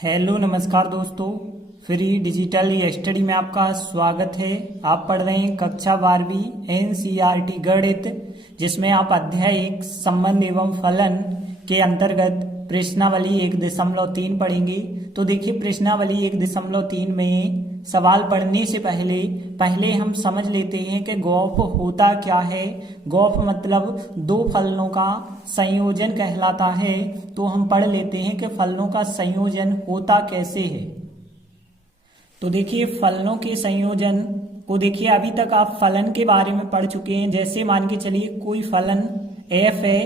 Hello नमस्कार दोस्तों, free digital study में आपका स्वागत है। आप पढ़ रहे हैं कक्षा 12वीं एनसीईआरटी गणित, जिसमें आप अध्याय 1 संबंध एवं फलन के अंतर्गत प्रश्नावली 1.3 पढ़ेंगे। तो देखिए, प्रश्नावली 1.3 में सवाल पढ़ने से पहले हम समझ लेते हैं कि गौफ होता क्या है। गौफ मतलब दो फलनों का संयोजन कहलाता है। तो हम पढ़ लेते हैं कि फलनों का संयोजन होता कैसे है। तो देखिए, फलनों के संयोजन को देखिए, अभी तक आप फलन के बारे में पढ़ चुके हैं। जैसे मान के चलिए कोई फलन f है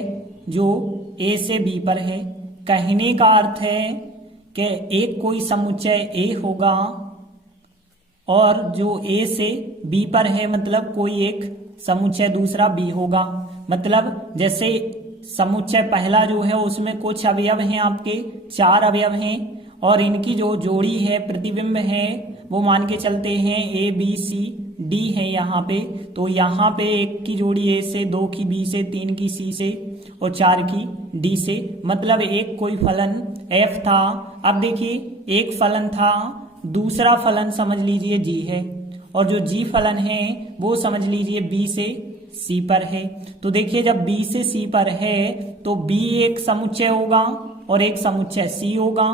जो a से b पर है। कहने का अर्थ है कि एक कोई समुच्चय a होगा और जो a से b पर है, मतलब कोई एक समुच्चय दूसरा b होगा। मतलब जैसे समुच्चय पहला जो है उसमें कुछ अवयव हैं, आपके 4 अवयव हैं, और इनकी जो जोड़ी है, प्रतिबिंब है, वो मान के चलते हैं a b c d है यहाँ पे। तो यहाँ पे 1 की जोड़ी a से, 2 की b से, 3 की c से और 4 की d से। मतलब एक कोई फलन f था। अब देखिए, एक फलन था, दूसरा फलन समझ लीजिए g है, और जो g फलन है वो समझ लीजिए b से c पर है। तो देखिए, जब b से c पर है तो b एक समुच्चय होगा और एक समुच्चय c होगा।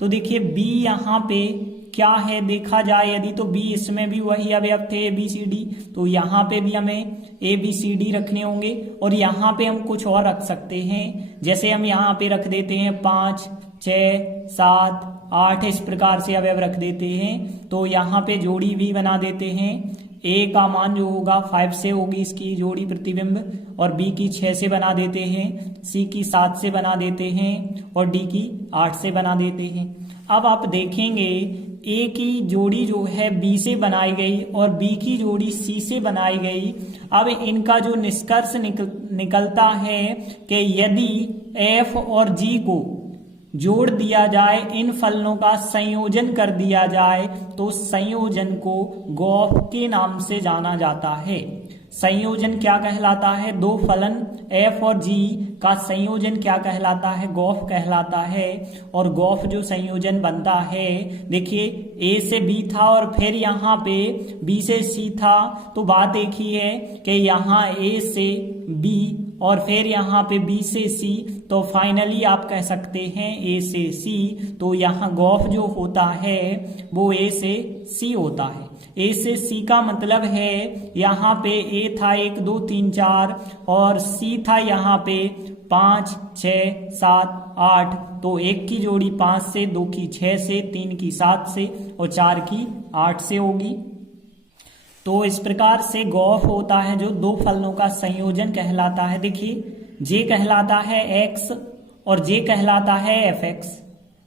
तो देखिए, b यहाँ पे क्या है देखा जाए यदि, तो b इसमें भी वही अवयव थे a b c d, तो यहाँ पे भी हमें a b c d रखने होंगे। और यहाँ पे हम कुछ और रख सकते हैं, जैसे हम यहाँ पे रख देते हैं 5 6 7 8, इस प्रकार से अवयव रख देते हैं। तो यहाँ पे जोड़ी भी बना देते हैं। a का मान जो होगा 5 से होगी इसकी जोड़ी प्रतिबिंब, और b की 6 से बना देते हैं, c की 7 से बना देते हैं और d की 8 से बना देते हैं। अब आप देखेंगे a की जोड़ी जो है b से बनाई गई और b की जोड़ी c से बनाई गई। अब इनका जो निष्कर्ष निकलता है कि यदि f और g को जोड़ दिया जाए, इन फलनों का संयोजन कर दिया जाए, तो संयोजन को गौफ के नाम से जाना जाता है। संयोजन क्या कहलाता है? दो फलन f और g का संयोजन क्या कहलाता है? गौफ कहलाता है। और गौफ जो संयोजन बनता है, देखिए a से b था और फिर यहाँ पे b से c था। तो बात एक ही है कि यहाँ a से b और फिर यहाँ पे b से c, तो फाइनली आप कह सकते हैं a से c। तो यहाँ गौफ जो होता है वो a से c होता है। a से c का मतलब है यहाँ पे a था 1 2 3 4 और c था यहाँ पे 5 6 7 8। तो 1 की जोड़ी 5 से, 2 की 6 से, 3 की 7 से और 4 की 8 से होगी। तो इस प्रकार से गौफ होता है जो दो फलनों का संयोजन कहलाता है। देखिए, जे कहलाता है x और जे कहलाता है fx।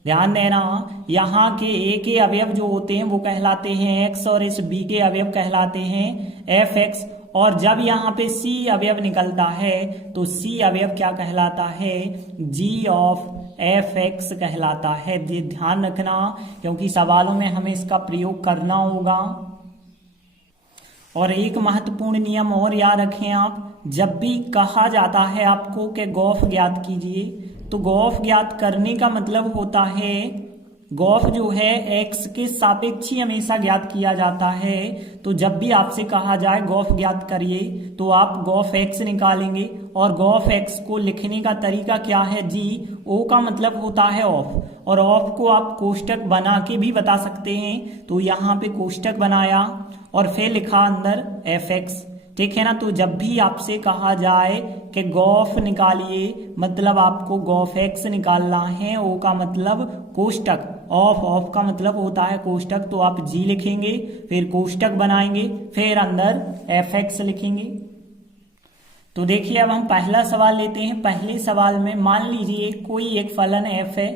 ध्यान देना, यहाँ के a के अवयव जो होते हैं वो कहलाते हैं x और इस b के अवयव कहलाते हैं fx। और जब यहाँ पे c अवयव निकलता है तो c अवयव क्या कहलाता है? g ऑफ fx कहलाता है। ध्यान रखना, क्योंकि सवालों में हमें इसका प्रयोग करना होगा। और एक महत्वपूर्ण नियम और याद रखें आप, जब भी कहा जाता है आपको कि गौफ ज्ञात कीजिए, तो गौफ ज्ञात करने का मतलब होता है, गौफ जो है x के सापेक्ष ही हमेशा ज्ञात किया जाता है। तो जब भी आपसे कहा जाए गौफ ज्ञात करिए, तो आप गौफ x निकालेंगे। और गौफ x को लिखने का तरीका क्या है? जी, ओ का मतलब होता है ऑफ, और ऑफ को आप कोष्टक बना के भी बता सकते हैं। तो यहाँ पे कोष्टक बनाया और फिर लिखा अंदर fx, ठीक है ना। तो जब भी आपसे कहा जाए कि गौफ निकालिए, मतलब आपको गौफ x निकालना है। ओ का मतलब कोष्टक, ऑफ का मतलब होता है कोष्टक। तो आप g लिखेंगे, फिर कोष्टक बनाएंगे, फिर अंदर fx लिखेंगे। तो देखिए, अब हम पहला सवाल लेते हैं। पहले सवाल में मान लीजिए कोई एक फलन f है,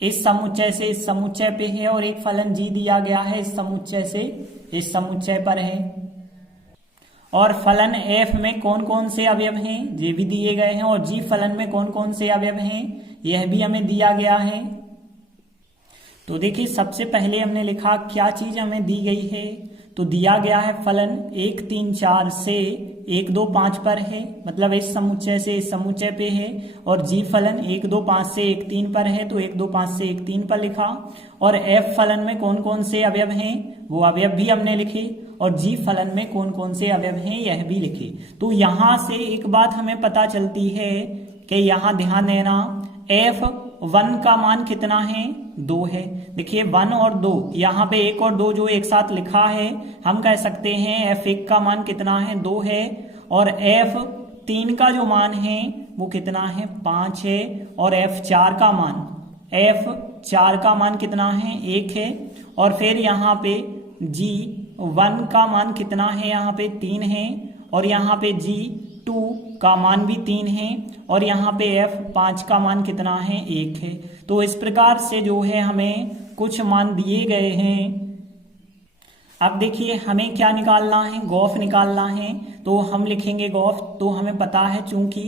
इस समुच्चय से इस समुच्चय पे है, और एक फलन g दिया गया है, इस समुच्चय से इस समुच्चय पर है। और फलन f में कौन कौन से अवयव हैं, ये भी दिए गए हैं। और g फलन में कौन कौन से अवयव हैं, यह भी हमें दिया गया है। तो देखिए, सबसे पहले हमने लिखा क्या चीज हमें दी गई है, तो दिया गया है फलन 1 3 4 से 1 2 5 पर है, मतलब इस समुच्चय से इस समुच्चय पे है। और जी फलन 1 2 5 से 1 3 पर है, तो 1 2 5 से 1 3 पर लिखा। और एफ फलन में कौन कौन से अवयव हैं वो अवयव भी हमने लिखे, और जी फलन में कौन कौन से अवयव हैं यह भी लिखे। तो यहाँ से एक बात हमें पता चलती है कि यहाँ ध्यान देना, F1 का मान कितना है, 2 है। देखिए 1 और 2, यहाँ पे 1 और 2 जो एक साथ लिखा है, हम कह सकते हैं F1 का मान कितना है, 2 है। और F3 का जो मान है वो कितना है, 5 है। और F4 का मान कितना है, 1 है। और फिर यहाँ पे G1 का मान कितना है, यहाँ पे 3 है। और यहाँ पे G2 का मान भी 3 है। और यहाँ पे F5 का मान कितना है, 1 है। तो इस प्रकार से जो है हमें कुछ मान दिए गए हैं। अब देखिए हमें क्या निकालना है, गॉफ निकालना है। तो हम लिखेंगे गॉफ, तो हमें पता है चूंकि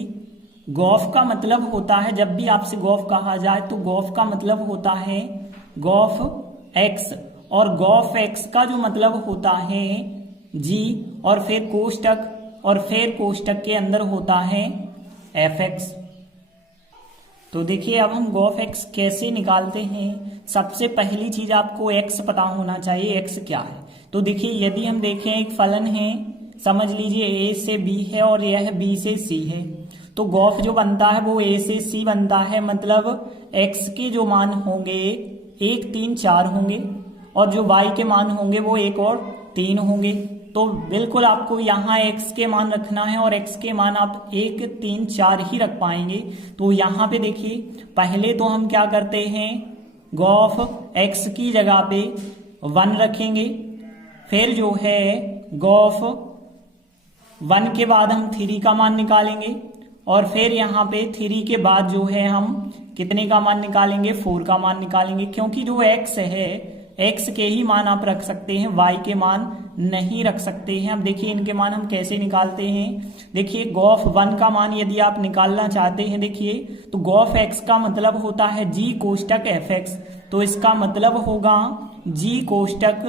गॉफ का मतलब होता है, जब भी आपसे गॉफ कहा जाए तो गॉफ का मतलब होता है गॉफ एक्स, और गॉफ एक्स का जो मतलब होता है जी, और फिर कोष्टक, और फिर कोष्टक के अंदर होता है एफ एक्स। तो देखिए अब हम गॉफ एक्स कैसे निकालते हैं। सबसे पहली चीज आपको एक्स पता होना चाहिए, एक्स क्या है। तो देखिए यदि हम देखें एक फलन है, समझ लीजिए ए से बी है और यह बी से सी है, तो गॉफ जो बनता है वो ए से सी बनता है। मतलब एक्स के जो मान होंगे 1 3 4 होंगे, और जो वाई के मान होंगे वो 1 और 3 होंगे। तो बिल्कुल आपको यहाँ x के मान रखना है, और x के मान आप 1 3 4 ही रख पाएंगे। तो यहाँ पे देखिए पहले तो हम क्या करते हैं, गॉफ x की जगह पे 1 रखेंगे। फिर जो है गॉफ 1 के बाद हम 3 का मान निकालेंगे, और फिर यहाँ पे 3 के बाद जो है हम कितने का मान निकालेंगे, 4 का मान निकालेंगे। क्योंकि जो x है, x के ही मान आप रख सकते हैं, y के मान नहीं रख सकते हैं। अब देखिए इनके मान हम कैसे निकालते हैं। देखिए गॉफ 1 का मान यदि आप निकालना चाहते हैं, देखिए तो गॉफ x का मतलब होता है g कोष्टक fx, तो इसका मतलब होगा g कोष्टक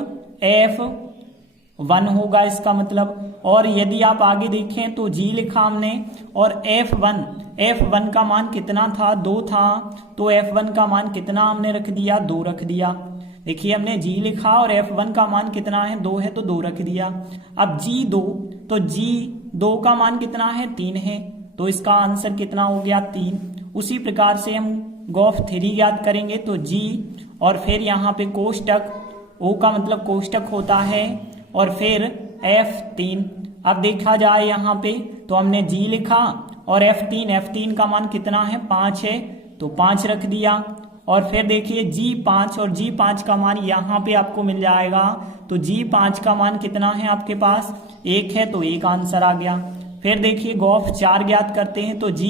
f1 होगा इसका मतलब। और यदि आप आगे देखें तो g लिखा हमने, और f1 का मान कितना था, 2 था, तो f1 का मान कितना हमने रख दिया, 2 रख दिया। देखिए हमने g लिखा और f1 का मान कितना है, 2 है, तो 2 रख दिया। अब g2, तो g2 का मान कितना है, 3 है, तो इसका आंसर कितना हो गया, 3। उसी प्रकार से हम गॉफ 3 ज्ञात करेंगे, तो g और फिर यहाँ पे कोष्टक, o का मतलब कोष्टक होता है, और फिर f3। अब देखा जाए यहाँ पे तो हमने g लिखा और f3 का मान कितना है, 5 है, तो 5 रख दिया। और फिर देखिए G5, और G5 का मान यहाँ पे आपको मिल जाएगा। तो G5 का मान कितना है आपके पास, 1 है, तो 1 आंसर आ गया। फिर देखिए गॉफ 4 ज्ञात करते हैं, तो G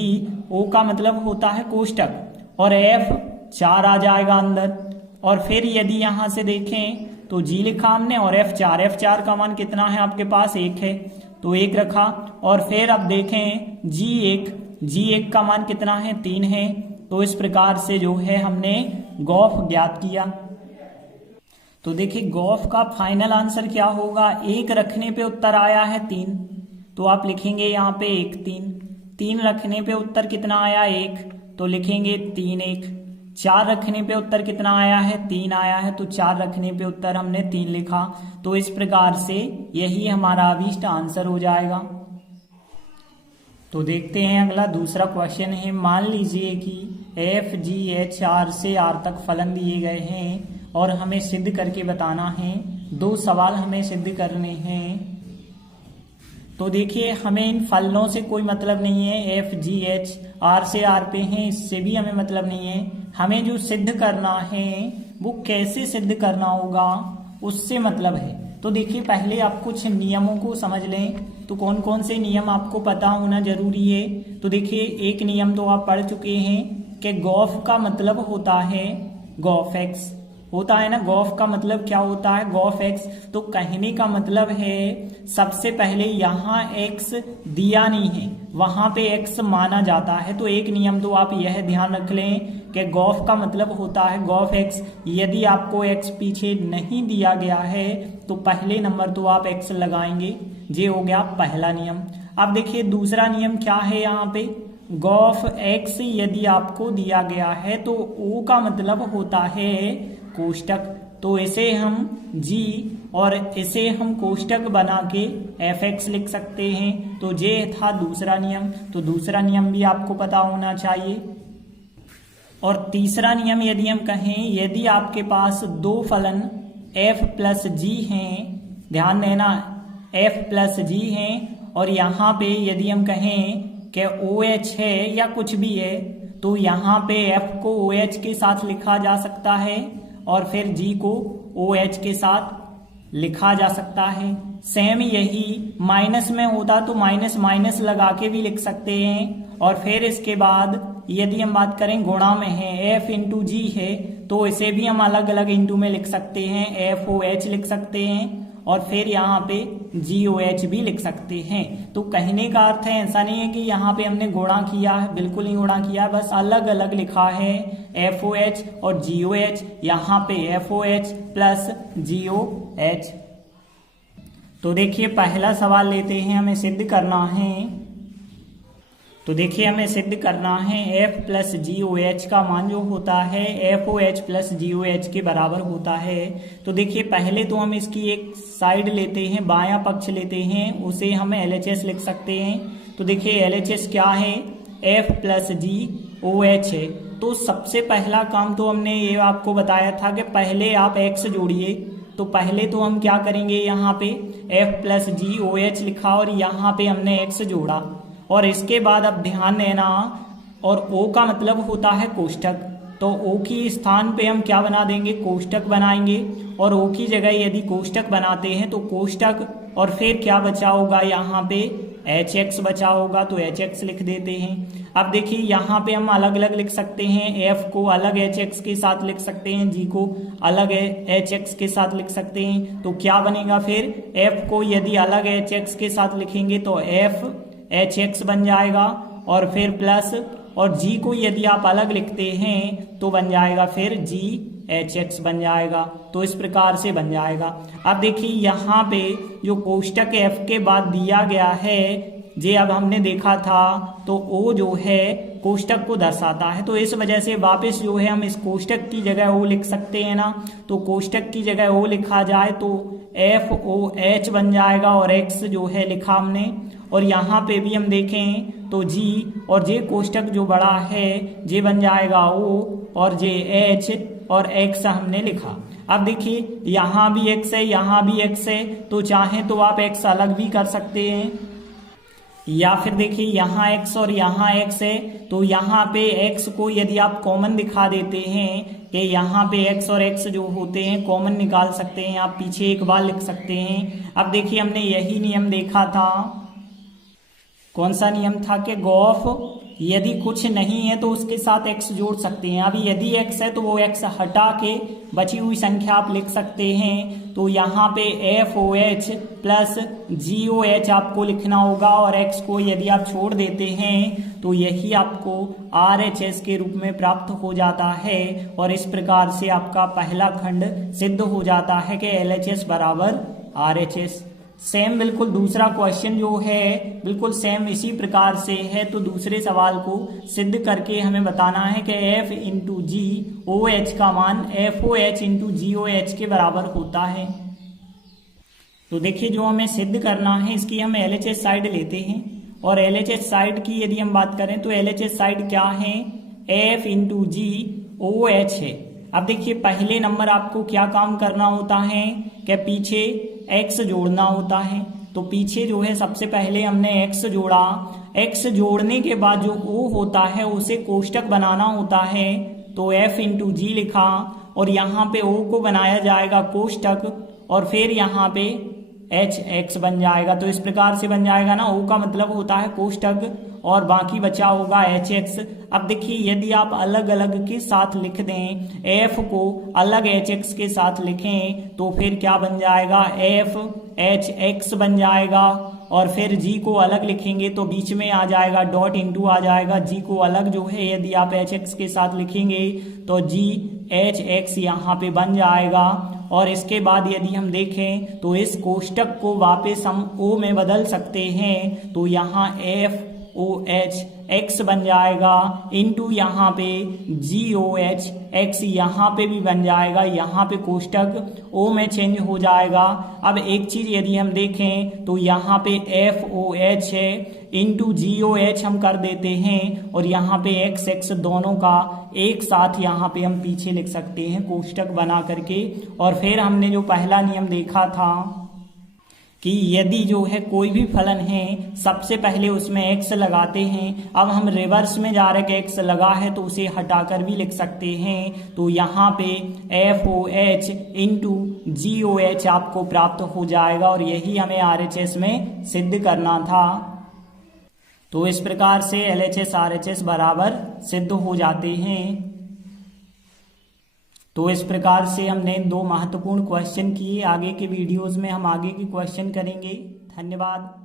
O का मतलब होता है कोष्टक, और F4 आ जाएगा अंदर। और फिर यदि यहाँ से देखें तो G लिखा हमने और F4 का मान कितना है आपके पास, 1 है, तो 1 रखा। और फिर अब देखें G1 का मान कितना है, 3 है। तो इस प्रकार से जो है हमने गॉफ ज्ञात किया। तो देखिए गॉफ का फाइनल आंसर क्या होगा, 1 रखने पे उत्तर आया है 3, तो आप लिखेंगे यहाँ पे 1 3 रखने पे उत्तर कितना आया, 1, तो लिखेंगे 3 1। 4 रखने पे उत्तर कितना आया है, 3 आया है, तो 4 रखने पे उत्तर हमने 3 लिखा। तो इस प्रकार से यही हमारा अभीष्ट आंसर हो जाएगा। तो देखते हैं अगला दूसरा क्वेश्चन है। मान लीजिए कि FGH R से R तक फलन दिए गए हैं और हमें सिद्ध करके बताना है। 2 सवाल हमें सिद्ध करने हैं। तो देखिए हमें इन फलनों से कोई मतलब नहीं है, FGH R से R पे हैं, इससे भी हमें मतलब नहीं है। हमें जो सिद्ध करना है वो कैसे सिद्ध करना होगा उससे मतलब है। तो देखिए पहले आप कुछ नियमों को समझ लें। तो कौन कौन से नियम आपको पता होना जरूरी है। तो देखिए एक नियम तो आप पढ़ चुके हैं कि गॉफ का मतलब होता है गॉफ एक्स, होता है ना। गॉफ का मतलब क्या होता है, गॉफ एक्स। तो कहने का मतलब है सबसे पहले यहाँ एक्स दिया नहीं है, वहां पे एक्स माना जाता है। तो एक नियम तो आप यह ध्यान रख लें कि गॉफ का मतलब होता है गॉफ एक्स। यदि आपको एक्स पीछे नहीं दिया गया है तो पहले नंबर तो आप एक्स लगाएंगे। ये हो गया पहला नियम। अब देखिए दूसरा नियम क्या है यहाँ पे, गॉफ एक्स यदि आपको दिया गया है तो ओ का मतलब होता है कोष्टक, तो इसे हम जी और इसे हम कोष्टक बना के एफ एक्स लिख सकते हैं। तो ये था दूसरा नियम, तो दूसरा नियम भी आपको पता होना चाहिए। और तीसरा नियम यदि हम कहें, यदि आपके पास दो फलन f प्लस जी हैं, ध्यान देना f प्लस जी हैं, और यहाँ पे यदि हम कहें कि OH है या कुछ भी है, तो यहाँ पे f को OH के साथ लिखा जा सकता है और फिर G को OH के साथ लिखा जा सकता है। सेम यही माइनस में होता तो माइनस माइनस लगा के भी लिख सकते हैं। और फिर इसके बाद यदि हम बात करें गुणा में है, F इंटू जी है, तो इसे भी हम अलग अलग इंटू में लिख सकते हैं, FOH लिख सकते हैं और फिर यहाँ पे GOH भी लिख सकते हैं। तो कहने का अर्थ है ऐसा नहीं है कि यहाँ पे हमने गुणा किया है, बिल्कुल नहीं गुणा किया, बस अलग अलग लिखा है FOH और GOH, यहाँ पे FOH प्लस GOH। तो देखिए पहला सवाल लेते हैं, हमें सिद्ध करना है। तो देखिए हमें सिद्ध करना है F प्लस GOH का मान जो होता है FOH प्लस GOH के बराबर होता है। तो देखिए पहले तो हम इसकी एक साइड लेते हैं, बायां पक्ष लेते हैं, उसे हम LHS लिख सकते हैं। तो देखिए LHS क्या है, F प्लस GOH है। तो सबसे पहला काम तो हमने ये आपको बताया था कि पहले आप X जोड़िए। तो पहले तो हम क्या करेंगे, यहाँ पे F प्लस GOH लिखा और यहाँ पे हमने X जोड़ा, और इसके बाद अब ध्यान देना, और O का मतलब होता है कोष्टक, तो O की स्थान पे हम क्या बना देंगे, कोष्टक बनाएंगे। और O की जगह यदि कोष्टक बनाते हैं तो कोष्टक, और फिर क्या बचा होगा, यहाँ पे HX बचा होगा, तो HX लिख देते हैं। अब देखिए यहाँ पे हम अलग अलग लिख सकते हैं, F को अलग HX के साथ लिख सकते हैं, G को अलग HX के साथ लिख सकते हैं। तो क्या बनेगा फिर, F को यदि अलग HX के साथ लिखेंगे तो F HX बन जाएगा, और फिर प्लस, और G को यदि आप अलग लिखते हैं तो बन जाएगा फिर GHX बन जाएगा। तो इस प्रकार से बन जाएगा। अब देखिए यहाँ पे जो कोष्टक F के बाद दिया गया है, जे अब हमने देखा था, तो O जो है कोष्टक को दर्शाता है, तो इस वजह से वापस जो है हम इस कोष्टक की जगह O लिख सकते हैं ना। तो कोष्टक की जगह O लिखा जाए तो FOH बन जाएगा, और X जो है लिखा हमने, और यहाँ पे भी हम देखें तो G और J कोष्टक जो बड़ा है J बन जाएगा O, और JH और X हमने लिखा। अब देखिए यहाँ भी X है, यहाँ भी X है, तो चाहे तो आप X अलग भी कर सकते हैं, या फिर देखिए यहाँ X और यहाँ X है, तो यहाँ पे X को यदि आप कॉमन दिखा देते हैं कि यहाँ पे X और X जो होते हैं कॉमन निकाल सकते हैं, आप पीछे एक बार लिख सकते हैं। अब देखिए हमने यही नियम देखा था, कौन सा नियम था कि गॉफ यदि कुछ नहीं है तो उसके साथ X जोड़ सकते हैं। अभी यदि X है तो वो X हटा के बची हुई संख्या आप लिख सकते हैं। तो यहाँ पे FOH प्लस GOH आपको लिखना होगा, और X को यदि आप छोड़ देते हैं तो यही आपको RHS के रूप में प्राप्त हो जाता है, और इस प्रकार से आपका पहला खंड सिद्ध हो जाता है कि LHS बराबर RHS। सेम बिल्कुल दूसरा क्वेश्चन जो है बिल्कुल सेम इसी प्रकार से है। तो दूसरे सवाल को सिद्ध करके हमें बताना है कि F इंटू GOH का मान FOH इंटू GOH के बराबर होता है। तो देखिए जो हमें सिद्ध करना है इसकी हम LHS साइड लेते हैं, और LHS साइड की यदि हम बात करें तो LHS साइड क्या है, F इंटू GOH है। अब देखिए पहले नंबर आपको क्या काम करना होता है कि पीछे X जोड़ना होता है। तो पीछे जो है सबसे पहले हमने X जोड़ा, X जोड़ने के बाद जो O होता है उसे कोष्टक बनाना होता है, तो F इंटू G लिखा, और यहाँ पे O को बनाया जाएगा कोष्टक, और फिर यहाँ पे HX बन जाएगा। तो इस प्रकार से बन जाएगा ना, O का मतलब होता है कोष्टक और बाकी बचा होगा HX। अब देखिए यदि आप अलग अलग के साथ लिख दें, F को अलग HX के साथ लिखें तो फिर क्या बन जाएगा, FHX बन जाएगा, और फिर G को अलग लिखेंगे तो बीच में आ जाएगा डॉट इंटू आ जाएगा। G को अलग जो है यदि आप HX के साथ लिखेंगे तो GHX यहाँ पे बन जाएगा, और इसके बाद यदि हम देखें तो इस कोष्टक को वापस हम O में बदल सकते हैं, तो यहाँ FOH X बन जाएगा इंटू यहाँ पे GOH X यहाँ पे भी बन जाएगा, यहाँ पे कोष्टक O में चेंज हो जाएगा। अब एक चीज यदि हम देखें तो यहाँ पे FOH है इंटू GOH हम कर देते हैं और यहाँ पे XX दोनों का एक साथ यहाँ पे हम पीछे लिख सकते हैं कोष्टक बना करके। और फिर हमने जो पहला नियम देखा था कि यदि जो है कोई भी फलन है सबसे पहले उसमें x लगाते हैं, अब हम रिवर्स में जा रहे हैं, x लगा है तो उसे हटाकर भी लिख सकते हैं, तो यहाँ पे FOH इंटू GOH आपको प्राप्त हो जाएगा और यही हमें RHS में सिद्ध करना था। तो इस प्रकार से LHS RHS बराबर सिद्ध हो जाते हैं। तो इस प्रकार से हमने 2 महत्वपूर्ण क्वेश्चन किए। आगे के वीडियोस में हम आगे के क्वेश्चन करेंगे। धन्यवाद।